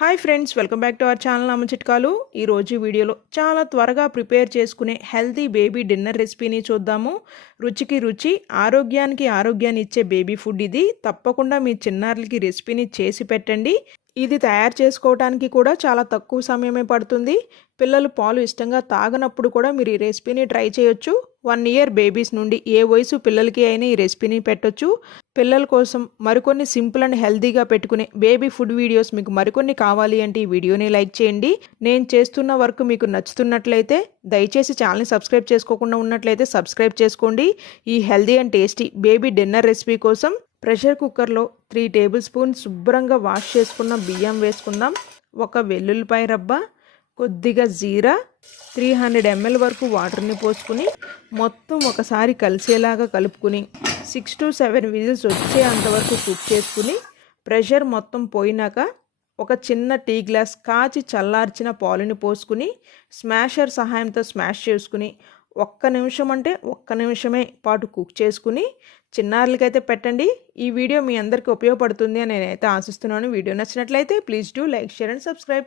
Hi friends, welcome back to our channel అమ్మ చిట్కాలు. ఈరోజు వీడియోలో చాలా త్వరగా ప్రిపేర్ చేసుకునే హెల్తీ బేబీ డిన్నర్ రెసిపీని చూద్దాము. రుచికి రుచి, ఆరోగ్యానికి ఆరోగ్యాన్ని ఇచ్చే బేబీ ఫుడ్ ఇది. తప్పకుండా మీ చిన్నారులకి రెసిపీని చేసి పెట్టండి. ఇది తయారు చేసుకోవడానికి కూడా చాలా తక్కువ సమయమే పడుతుంది. పిల్లలు పాలు ఇష్టంగా తాగనప్పుడు కూడా మీరు ఈ రెసిపీని ట్రై చేయొచ్చు. 1 ఇయర్ బేబీస్ నుండి ఏ వయసు పిల్లలకి అయినా ఈ రెసిపీని పెట్టొచ్చు. పిల్లల కోసం మరికొన్ని సింపుల్ అండ్ హెల్తీగా పెట్టుకునే బేబీ ఫుడ్ వీడియోస్ మీకు మరికొన్ని కావాలి అంటే ఈ వీడియోని లైక్ చేయండి. నేను చేస్తున్న వర్క్ మీకు నచ్చుతున్నట్లయితే దయచేసి ఛానల్ని సబ్స్క్రైబ్ చేసుకోకుండా ఉన్నట్లయితే సబ్స్క్రైబ్ చేసుకోండి. ఈ healthy and tasty baby dinner recipe కోసం ప్రెషర్ కుక్కర్లో 3 టేబుల్ స్పూన్ శుభ్రంగా వాష్ చేసుకున్న బియ్యం వేసుకుందాం. ఒక వెల్లుల్లిపాయ రబ్బ, కొద్దిగా జీరా, 300 ml వరకు వాటర్ని పోసుకుని మొత్తం ఒకసారి కలిసేలాగా కలుపుకుని 6 to 7 విజిల్స్ వచ్చే అంతవరకు కుక్ చేసుకుని ప్రెషర్ మొత్తం పోయినాక ఒక చిన్న టీ గ్లాస్ కాచి చల్లార్చిన పాలుని పోసుకుని స్మాషర్ సహాయంతో స్మాష్ చేసుకుని ఒక్క నిమిషమే పాటు కుక్ చేసుకుని చిన్నారులకైతే పెట్టండి. ఈ వీడియో మీ అందరికీ ఉపయోగపడుతుంది అని నేనైతే ఆశిస్తున్నాను. వీడియో నచ్చినట్లయితే please do like, share and subscribe.